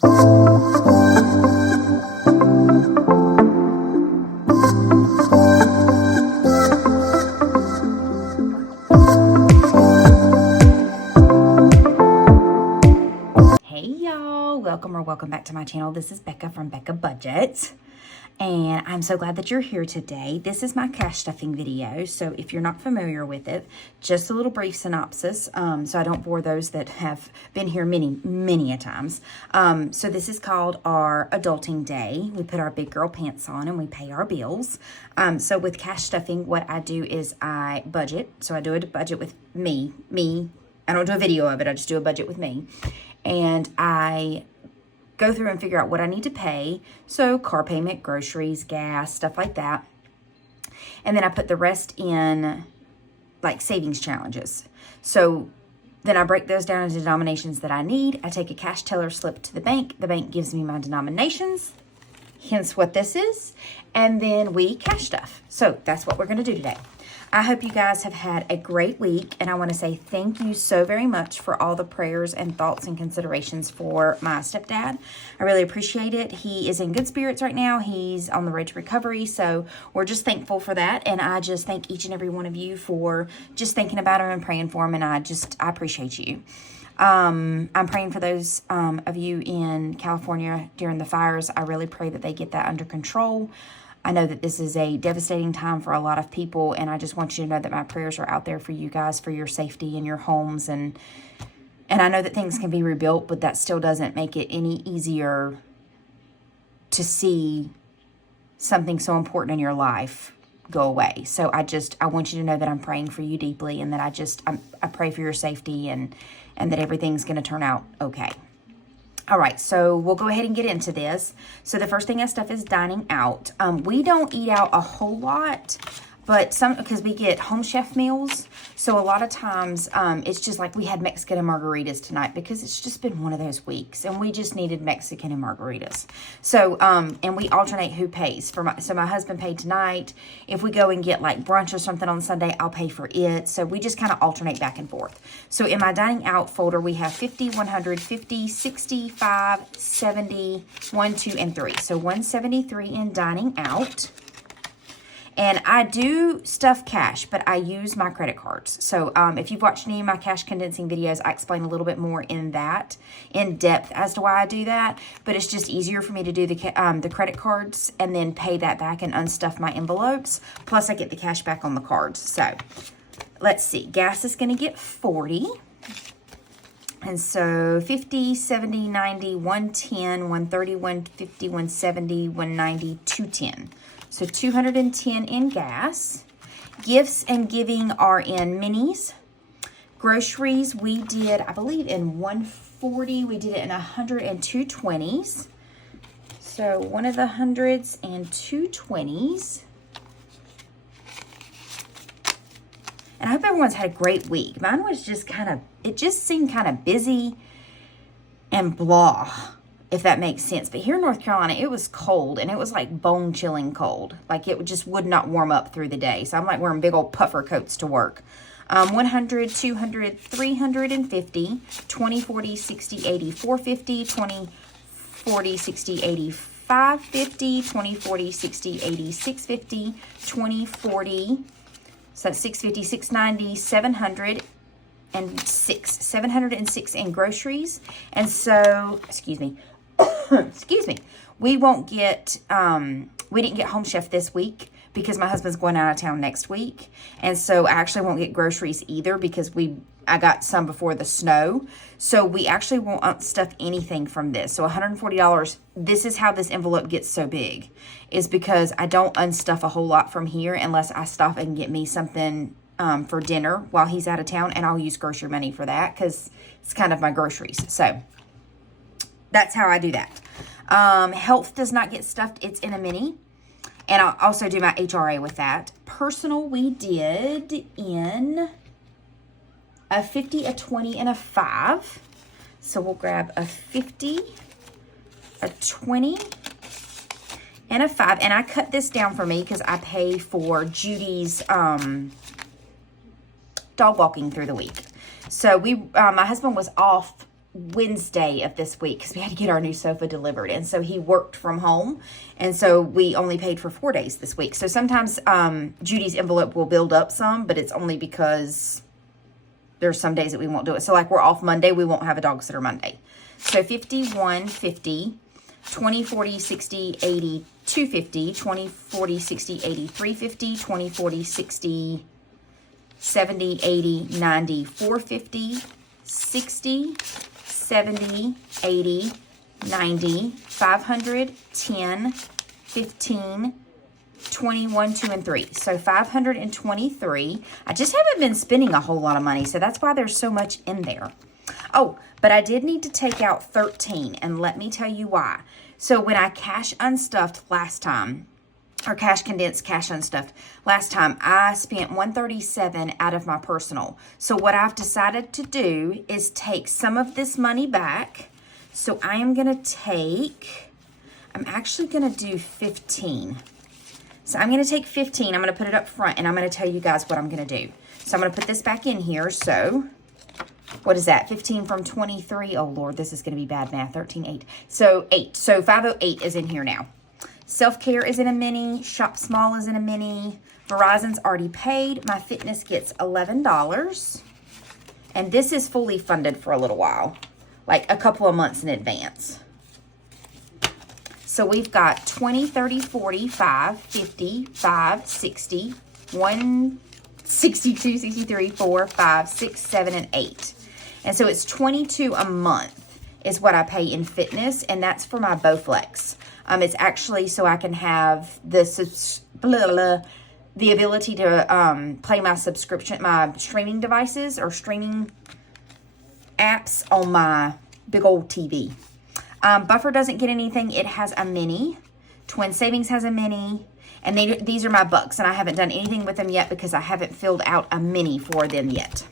Welcome back to my channel. This is Becca from Becca Budget, and I'm so glad that you're here today. This is my cash stuffing video, so if you're not familiar with it, just a little brief synopsis, so I don't bore those that have been here many a times. So this is called our adulting day. We put our big girl pants on and we pay our bills. So with cash stuffing, what I do is I budget. So I do a budget with me. I don't do a video of it. I just do a budget with me, and I go through and figure out what I need to pay. So car payment, groceries, gas, stuff like that. And then I put the rest in like savings challenges. So then I break those down into denominations that I need. I take a cash teller slip to the bank. The bank gives me my denominations, hence what this is. And then we cash stuff. So that's what we're going to do today. I hope you guys have had a great week, and I want to say thank you so very much for all the prayers and thoughts and considerations for my stepdad. I really appreciate it. He is in good spirits right now. He's on the road to recovery, so we're just thankful for that, and I just thank each and every one of you for just thinking about him and praying for him, and I appreciate you. I'm praying for those of you in California during the fires. I really pray that they get that under control. I know that this is a devastating time for a lot of people, and I just want you to know that my prayers are out there for you guys, for your safety in your homes, and I know that things can be rebuilt, but that still doesn't make it any easier to see something so important in your life go away. So I want you to know that I'm praying for you deeply, and that I pray for your safety, and that everything's going to turn out okay. All right, so we'll go ahead and get into this. So the first thing I stuff is dining out. We don't eat out a whole lot, but because we get home chef meals. So a lot of times it's just like we had Mexican and margaritas tonight because it's just been one of those weeks and we just needed Mexican and margaritas. So, and we alternate who pays. So my husband paid tonight. If we go and get like brunch or something on Sunday, I'll pay for it. So we just kind of alternate back and forth. So in my dining out folder, we have 50, 100, 50, 65, 70, 1, 2, and 3. So 173 in dining out. And I do stuff cash, but I use my credit cards. So if you've watched any of my cash condensing videos, I explain a little bit more in depth as to why I do that. But it's just easier for me to do the credit cards and then pay that back and unstuff my envelopes. Plus I get the cash back on the cards. So let's see. Gas is going to get 40. And so 50, 70, 90, 110, 130, 150, 170, 190, 210. So 210 in gas. Gifts and giving are in minis. Groceries we did, I believe, in 140. We did it in 100 and 220s. So one of the hundreds and 220s. And I hope everyone's had a great week. Mine was just it just seemed kind of busy and blah, if that makes sense. But here in North Carolina, it was cold, and it was like bone-chilling cold. Like it just would not warm up through the day. So I'm like wearing big old puffer coats to work. 100, 200, 350, 20, 40, 60, 80, 450, 20, 40, 60, 80, 550, 20, 40, 60, 80, 650, 20, 40, so 650, 690, 700, and 706 in groceries. And so, excuse me, we didn't get Home Chef this week because my husband's going out of town next week. And so I actually won't get groceries either because I got some before the snow. So we actually won't unstuff anything from this. So $140, this is how this envelope gets so big, is because I don't unstuff a whole lot from here unless I stop and get me something for dinner while he's out of town, and I'll use grocery money for that because it's kind of my groceries. So that's how I do that. Health does not get stuffed. It's in a mini. And I'll also do my HRA with that. Personal, we did in a 50, a 20, and a 5. So we'll grab a 50, a 20, and a 5. And I cut this down for me because I pay for Judy's dog walking through the week. So my husband was off Wednesday of this week because we had to get our new sofa delivered. And so he worked from home. And so we only paid for 4 days this week. So sometimes Judy's envelope will build up some, but it's only because there's some days that we won't do it. So like we're off Monday, we won't have a dog sitter Monday. So 51, 50, 20, 40, 60, 80, 250, 20, 40, 60, 80, 350, 20, 40, 60, 70, 80, 90, 450, 60, 70, 80, 90, 500, 10, 15, 21, 2, and 3. So 523. I just haven't been spending a whole lot of money, so that's why there's so much in there. Oh, but I did need to take out 13, and let me tell you why. So when I cash unstuffed last time, or cash condensed, cash unstuffed, last time I spent 137 out of my personal. So what I've decided to do is take some of this money back. So I am going to take, I'm actually going to do 15. So I'm going to take 15. I'm going to put it up front, and I'm going to tell you guys what I'm going to do. So I'm going to put this back in here. So what is that? 15 from 23. Oh, Lord, this is going to be bad math. 13, 8. So 8. So 508 is in here now. Self-care is in a mini. Shop Small is in a mini. Verizon's already paid. My Fitness gets $11. And this is fully funded for a little while, like a couple of months in advance. So we've got 20, 30, 40, 5, 50, 5, 60, 1, 62, 63, 4, 5, 6, 7, and 8. And so it's $22 a month is what I pay in Fitness, and that's for my Bowflex. It's actually so I can have the ability to play my subscription, my streaming devices or streaming apps on my big old TV. Buffer doesn't get anything. It has a mini. Twin Savings has a mini. And these are my bucks, and I haven't done anything with them yet because I haven't filled out a mini for them yet.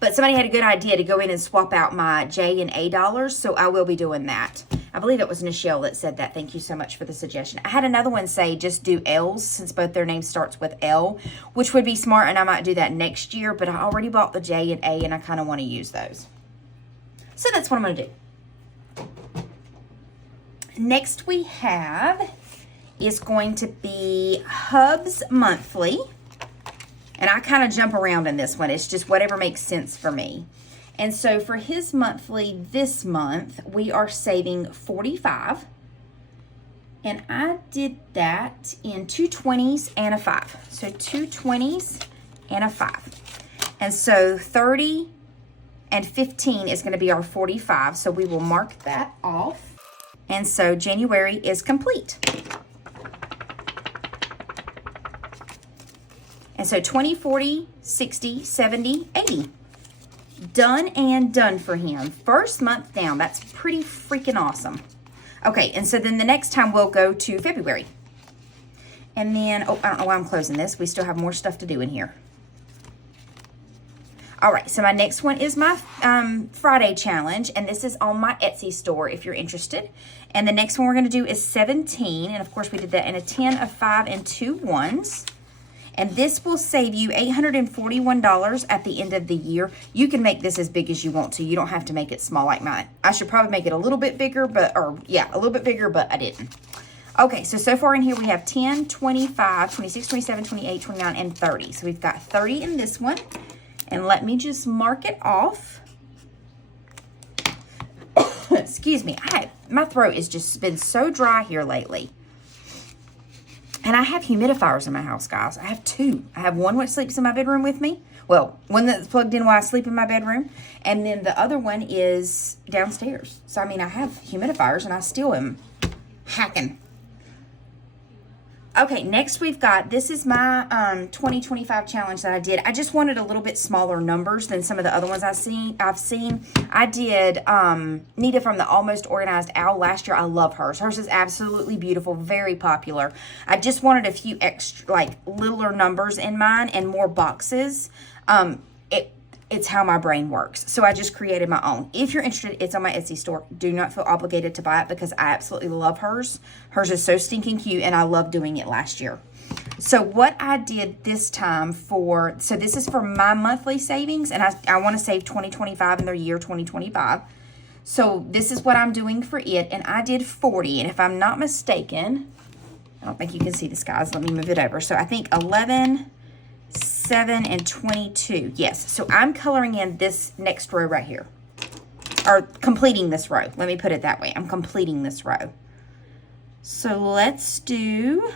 But somebody had a good idea to go in and swap out my J and A dollars, so I will be doing that. I believe it was Nichelle that said that. Thank you so much for the suggestion. I had another one say just do L's since both their names starts with L, which would be smart, and I might do that next year, but I already bought the J and A, and I kind of want to use those. So that's what I'm going to do. Next we have is going to be Hub's monthly. And I kind of jump around in this one. It's just whatever makes sense for me. And so for his monthly this month, we are saving $45. And I did that in 2 20s and a 5. So 2 20s and a 5. And so 30 and 15 is going to be our 45. So we will mark that off. And so January is complete. And so 20, 40, 60, 70, 80. Done and done for him. First month down. That's pretty freaking awesome. Okay, and so then the next time we'll go to February. And then, oh, I don't know why I'm closing this. We still have more stuff to do in here. All right, so my next one is my Friday challenge, and this is on my Etsy store if you're interested. And the next one we're going to do is 17, and of course we did that in a 10, a 5, and 2 1s. And this will save you $841 at the end of the year. You can make this as big as you want to. You don't have to make it small like mine. I should probably make it a little bit bigger, but a little bit bigger, but I didn't. Okay, so far in here we have 10, 25, 26, 27, 28, 29, and 30. So we've got 30 in this one. And let me just mark it off. Excuse me. My throat has just been so dry here lately. And I have humidifiers in my house, guys. I have 2. I have one which sleeps in my bedroom with me. Well, one that's plugged in while I sleep in my bedroom. And then the other one is downstairs. So, I mean, I have humidifiers and I still am hacking. Okay, next we've got, this is my 2025 challenge that I did. I just wanted a little bit smaller numbers than some of the other ones I've seen. I did Nita from the Almost Organized Owl last year. I love hers. Hers is absolutely beautiful, very popular. I just wanted a few extra, like, littler numbers in mine and more boxes. It's how my brain works. So I just created my own. If you're interested, it's on my Etsy store. Do not feel obligated to buy it because I absolutely love hers. Hers is so stinking cute and I loved doing it last year. So what I did this time so this is for my monthly savings, and I want to save $20.25 in the year 2025. So this is what I'm doing for it, and I did 40, and if I'm not mistaken, I don't think you can see this, guys. Let me move it over. So I think 11, 7, and 22. Yes, so I'm coloring in this next row right here, or completing this row. Let me put it that way. I'm completing this row. So let's do...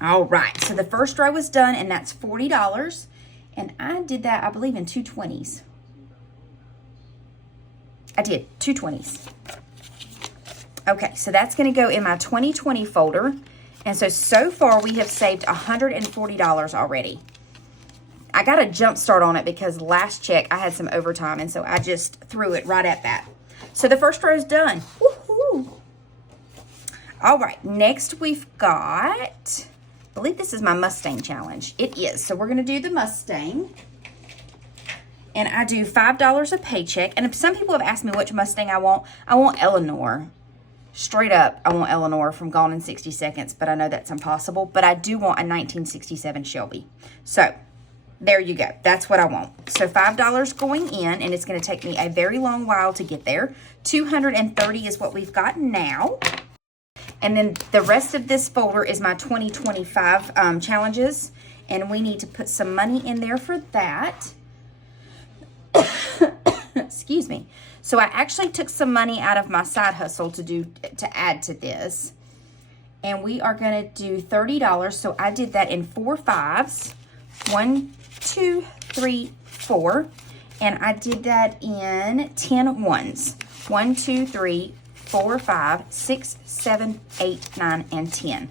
All right, so the first row was done, and that's $40. And I did that, I believe, in 2 20s. I did 2 20s. Okay, so that's going to go in my 2020 folder. And so far we have saved $140 already. I got a jump start on it because last check I had some overtime, and so I just threw it right at that. So the first row is done. Woohoo! All right, next we've got... I believe this is my Mustang challenge. It is. So we're going to do the Mustang. And I do $5 a paycheck. And some people have asked me which Mustang I want. I want Eleanor. Straight up, I want Eleanor from Gone in 60 Seconds. But I know that's impossible. But I do want a 1967 Shelby. So there you go. That's what I want. So $5 going in. And it's going to take me a very long while to get there. $230 is what we've got now. And then the rest of this folder is my 2025 challenges. And we need to put some money in there for that. Excuse me. So I actually took some money out of my side hustle to add to this. And we are going to do $30. So I did that in 4 5s. 1, 2, 3, 4. And I did that in 10 1s. 1, 2, 3, 4, 5, 6, 7, 8, 9, and 10.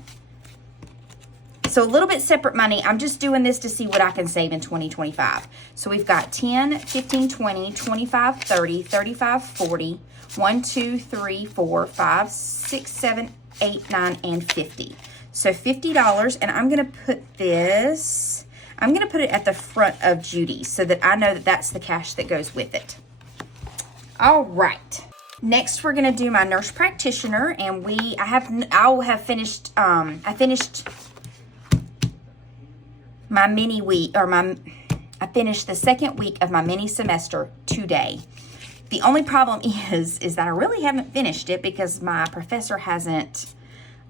So a little bit separate money. I'm just doing this to see what I can save in 2025. So we've got 10, 15, 20, 25, 30, 35, 40, 1, 2, 3, 4, 5, 6, 7, 8, 9, and 50. So $50, and I'm going to put this, I'm going to put it at the front of Judy's so that I know that that's the cash that goes with it. All right. Next, we're going to do my nurse practitioner, and I finished my mini week, I finished the second week of my mini semester today. The only problem is that I really haven't finished it because my professor hasn't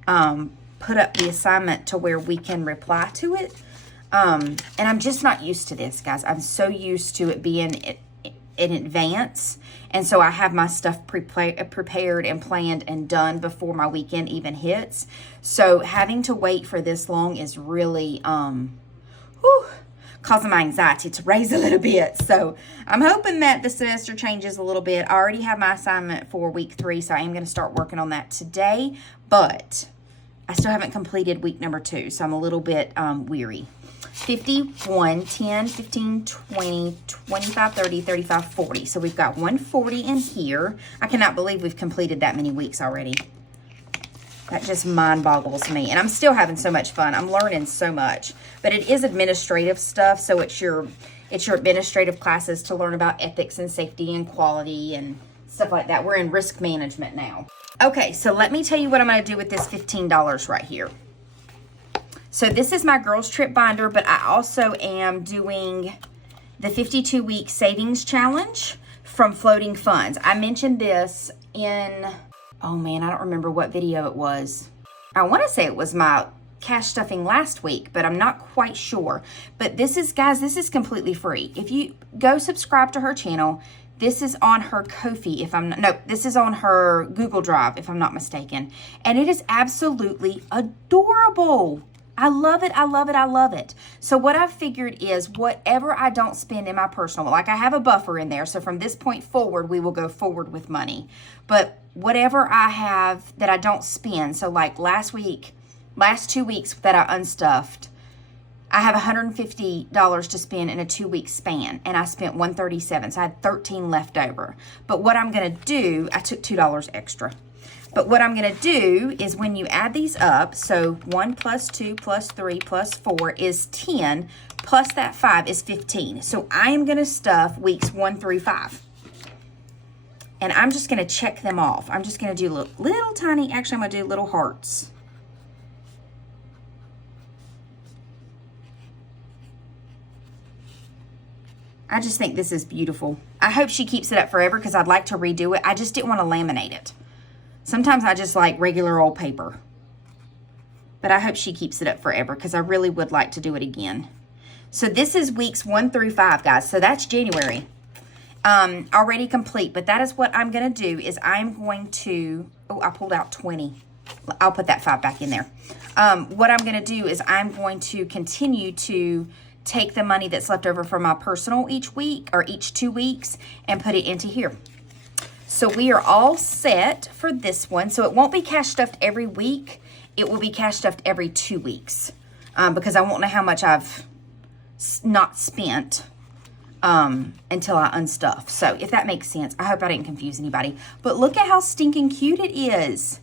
put up the assignment to where we can reply to it. And I'm just not used to this, guys. I'm so used to it being in advance, and so I have my stuff prepared and planned and done before my weekend even hits. So having to wait for this long is really causing my anxiety to raise a little bit. So I'm hoping that the semester changes a little bit. I already have my assignment for week 3, so I am going to start working on that today, but I still haven't completed week number 2, so I'm a little bit weary. 51, 10, 15, 20, 25, 30, 35, 40. So we've got 140 in here. I cannot believe we've completed that many weeks already. That just mind boggles me. And I'm still having so much fun. I'm learning so much. But it is administrative stuff, so it's your administrative classes to learn about ethics and safety and quality and stuff like that. We're in risk management now. Okay, so let me tell you what I'm going to do with this $15 right here. So this is my girls trip binder, but I also am doing the 52-week savings challenge from Floating Funds. I mentioned this in, oh man, I don't remember what video it was. I want to say it was my cash stuffing last week, but I'm not quite sure. But this is, guys, this is completely free. If you go subscribe to her channel, this is on her Ko-fi, this is on her Google Drive, if I'm not mistaken. And it is absolutely adorable. I love it. I love it. I love it. So what I've figured is whatever I don't spend in my personal, like I have a buffer in there. So from this point forward, we will go forward with money. But whatever I have that I don't spend, so like last 2 weeks that I unstuffed, I have $150 to spend in a 2-week span, and I spent $137, so I had $13 left over. But what I'm going to do, I took $2 extra. But what I'm going to do is when you add these up, so 1 plus 2 plus 3 plus 4 is 10, plus that 5 is 15. So I am going to stuff weeks 1 through 5. And I'm just going to check them off. I'm just going to do little tiny, actually I'm going to do little hearts. I just think this is beautiful. I hope she keeps it up forever because I'd like to redo it. I just didn't want to laminate it. Sometimes I just like regular old paper. But I hope she keeps it up forever because I really would like to do it again. So this is weeks 1 through 5, guys. So that's January. Already complete. But that is what I'm going to do is I'm going to... Oh, I pulled out 20. I'll put that 5 back in there. What I'm going to do is I'm going to continue to take the money that's left over from my personal each week or each 2 weeks and put it into here. So we are all set for this one. So it won't be cash stuffed every week. It will be cash stuffed every 2 weeks because I won't know how much I've not spent until I unstuff. So if that makes sense, I hope I didn't confuse anybody. But look at how stinking cute it is.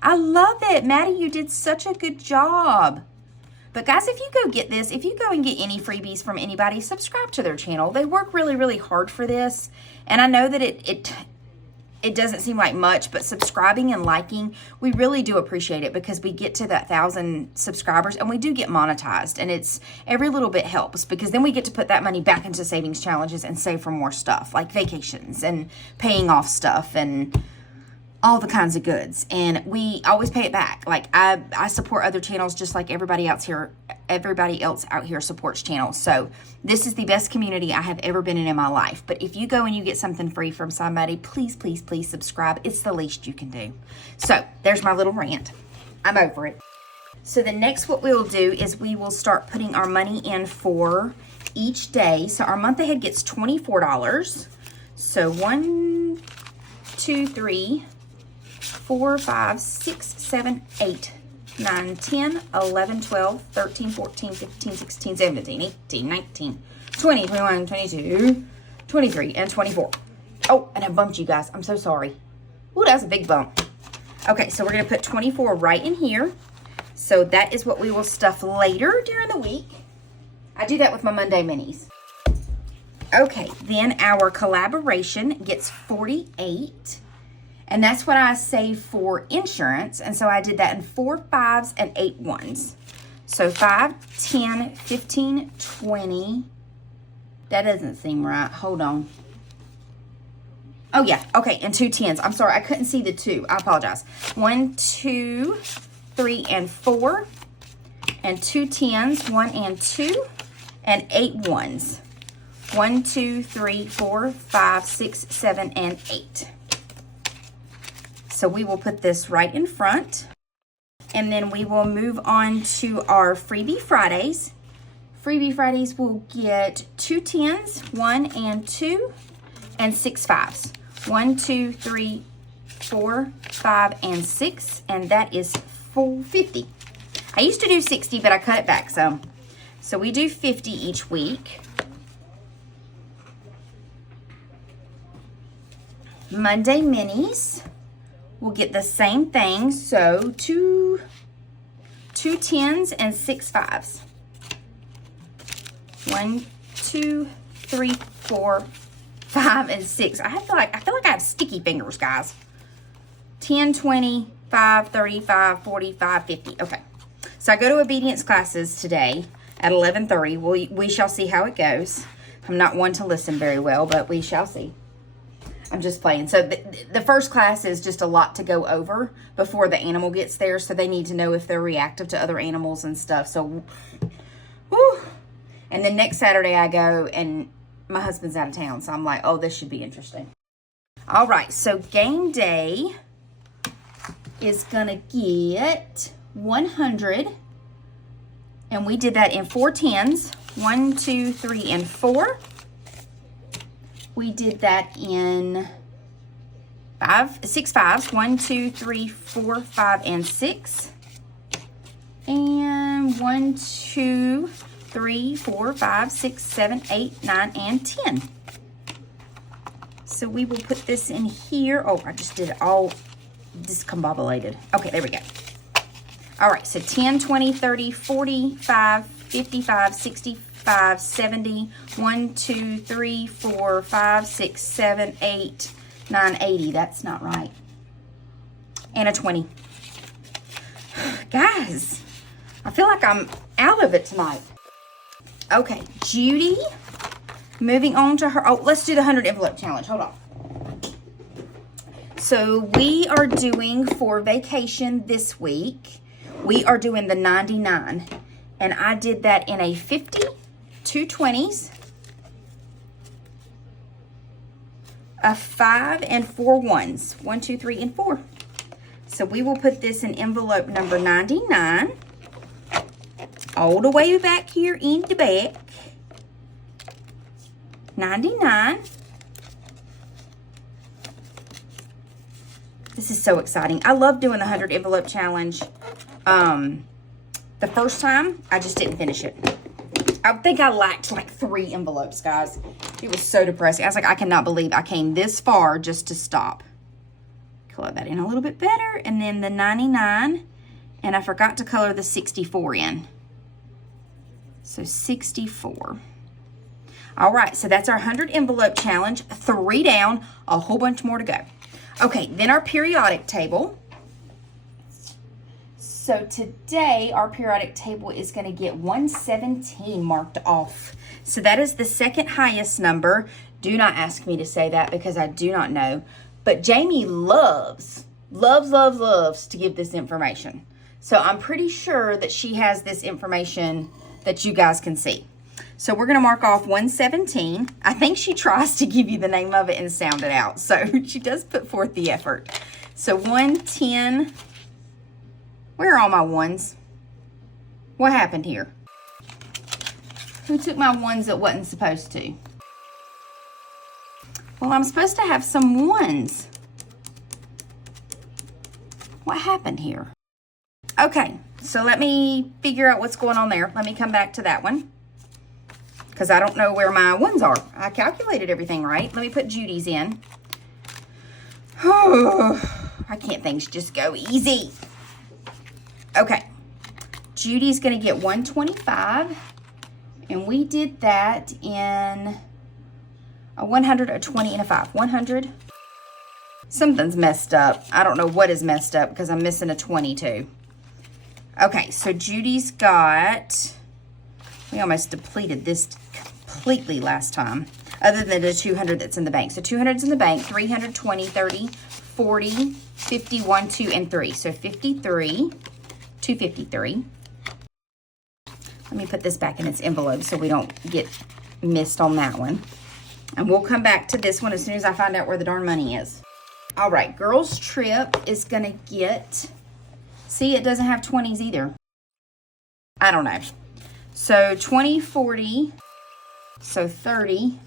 I love it. Maddie, you did such a good job. But guys, if you go get this, if you go and get any freebies from anybody, subscribe to their channel. They work really, really hard for this. And I know that it doesn't seem like much, but subscribing and liking, we really do appreciate it because we get to that 1,000 subscribers and we do get monetized. And it's every little bit helps because then we get to put that money back into savings challenges and save for more stuff like vacations and paying off stuff and all the kinds of goods, and we always pay it back. Like I support other channels just like everybody else out here supports channels. So this is the best community I have ever been in my life. But if you go and you get something free from somebody, please, please, please subscribe. It's the least you can do. So there's my little rant. I'm over it. So the next what we'll do is we will start putting our money in for each day. So our month ahead gets $24. So 1, 2, 3, 4, 5, 6, 7, 8, 9, 10, 11, 12, 13, 14, 15, 16, 17, 18, 19, 20, 21, 22, 23, and 24. Oh, and I bumped you guys. I'm so sorry. Ooh, that's a big bump. Okay, so we're going to put 24 right in here. So that is what we will stuff later during the week. I do that with my Monday minis. Okay, then our collaboration gets 48. And that's what I saved for insurance. And so I did that in 4 5s and 8 1s. So 5, 10, 15, 20. That doesn't seem right. Hold on. Oh, yeah. Okay, and 2 10s. I'm sorry. I couldn't see the 2. I apologize. 1, 2, 3, and 4. And 2 10s. 1 and 2. And 8 1s. 1, 2, 3, 4, 5, 6, 7, and 8. So we will put this right in front. And then we will move on to our Freebie Fridays. Freebie Fridays will get 2 10s, 1 and 2, and 6 5s. 1, 2, 3, 4, 5, and 6. And that is 50. I used to do 60, but I cut it back some. So we do 50 each week. Monday minis. We'll get the same thing, so 2 10s and 6 5s. 1, 2, 3, 4, 5, and 6. I feel like I have sticky fingers, guys. 10, 20, 5, 35, 45, 50. Okay. So I go to obedience classes today at 11:30. We shall see how it goes. I'm not one to listen very well, but we shall see. I'm just playing. So the first class is just a lot to go over before the animal gets there. So they need to know if they're reactive to other animals and stuff. So, whew. And then next Saturday I go and my husband's out of town. So I'm like, oh, this should be interesting. All right. So game day is going to get 100. And we did that in 4 10s. 1, 2, 3, and 4. We did that in 6 5s. 1, 2, 3, 4, 5, and 6. And 1, 2, 3, 4, 5, 6, 7, 8, 9, and 10. So we will put this in here. Oh, I just did it all discombobulated. Okay, there we go. All right, so 10, 20, 30, 45, 55, 65, 70, 1, 2, 3, 4, 5, 6, 7, 8, 980. That's not right. And a 20. Guys, I feel like I'm out of it tonight. Okay, Judy. Moving on to her. Oh, let's do the 100 envelope challenge. Hold on. So we are doing for vacation this week, we are doing the 99. And I did that in a 50, 2 20s, a 5, and 4 1s. 1, 2, 3, and 4. So we will put this in envelope number 99. All the way back here in the back. 99. This is so exciting. I love doing the 100 envelope challenge. The first time, I just didn't finish it. I think I lacked like 3 envelopes, guys. It was so depressing. I was like, I cannot believe I came this far just to stop. Color that in a little bit better. And then the 99. And I forgot to color the 64 in. So 64. All right, so that's our 100 envelope challenge. 3 down, a whole bunch more to go. Okay, then our periodic table. So today, our periodic table is going to get 117 marked off. So that is the second highest number. Do not ask me to say that because I do not know. But Jamie loves to give this information. So I'm pretty sure that she has this information that you guys can see. So we're going to mark off 117. I think she tries to give you the name of it and sound it out. So she does put forth the effort. So 110. Where are all my ones? What happened here? Who took my ones that wasn't supposed to? Well, I'm supposed to have some ones. What happened here? Okay, so let me figure out what's going on there. Let me come back to that one, because I don't know where my ones are. I calculated everything right. Let me put Judy's in. I can't things just go easy. Okay, Judy's going to get 125, and we did that in a 100, a 20, and a 5. 100. Something's messed up. I don't know what is messed up because I'm missing a 22. Okay, so Judy's got, we almost depleted this completely last time, other than the 200 that's in the bank. So 200's in the bank, 300, 20, 30, 40, 51, 2, and 3. So 53. 253. Let me put this back in its envelope so we don't get missed on that one. And we'll come back to this one as soon as I find out where the darn money is. All right, girls' trip is going to get, see, it doesn't have 20s either. I don't know. So 20, 40, so 30.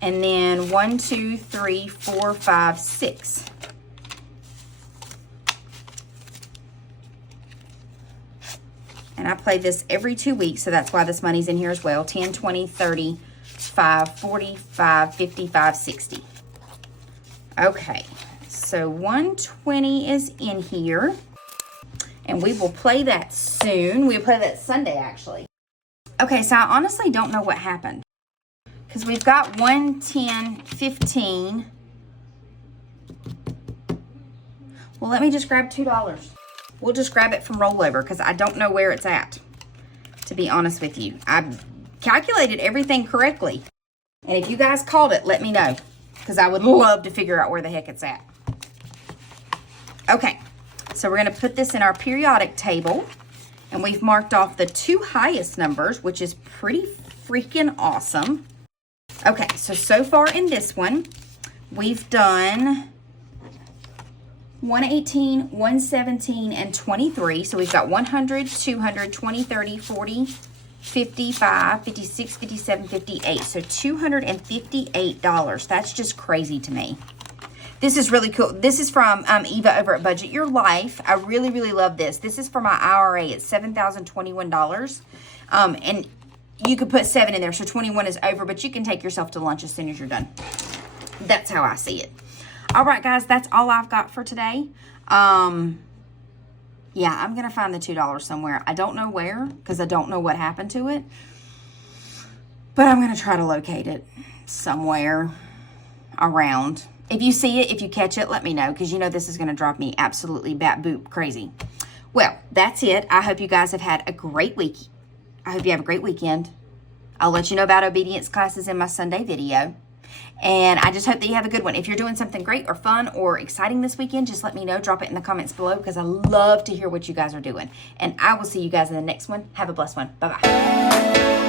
And then 1, 2, 3, 4, 5, 6. And I play this every 2 weeks, so that's why this money's in here as well. 10, 20, 30, 5, 45, 55, 60. Okay, so 120 is in here. And we will play that soon. We'll play that Sunday, actually. Okay, so I honestly don't know what happened. Because we've got 1, 10, 15. Well, let me just grab $2. We'll just grab it from rollover because I don't know where it's at, to be honest with you. I calculated everything correctly. And if you guys called it, let me know, because I would love to figure out where the heck it's at. Okay, so we're going to put this in our periodic table. And we've marked off the 2 highest numbers, which is pretty freaking awesome. Okay, so far in this one, we've done 118, 117, and 23. So we've got 100, 200, 20, 30, 40, 55, 56, 57, 58. So $258. That's just crazy to me. This is really cool. This is from Eva over at Budget Your Life. I really, really love this. This is for my IRA. It's $7,021. And you could put 7 in there, so 21 is over, but you can take yourself to lunch as soon as you're done. That's how I see it. All right, guys, that's all I've got for today. Yeah, I'm going to find the $2 somewhere. I don't know where, because I don't know what happened to it. But I'm going to try to locate it somewhere. around. If you see it, if you catch it, let me know, because you know this is going to drive me absolutely bat boop crazy. Well, that's it. I hope you guys have had a great week. I hope you have a great weekend. I'll let you know about obedience classes in my Sunday video. And I just hope that you have a good one. If you're doing something great or fun or exciting this weekend, just let me know. Drop it in the comments below, because I love to hear what you guys are doing. And I will see you guys in the next one. Have a blessed one. Bye-bye.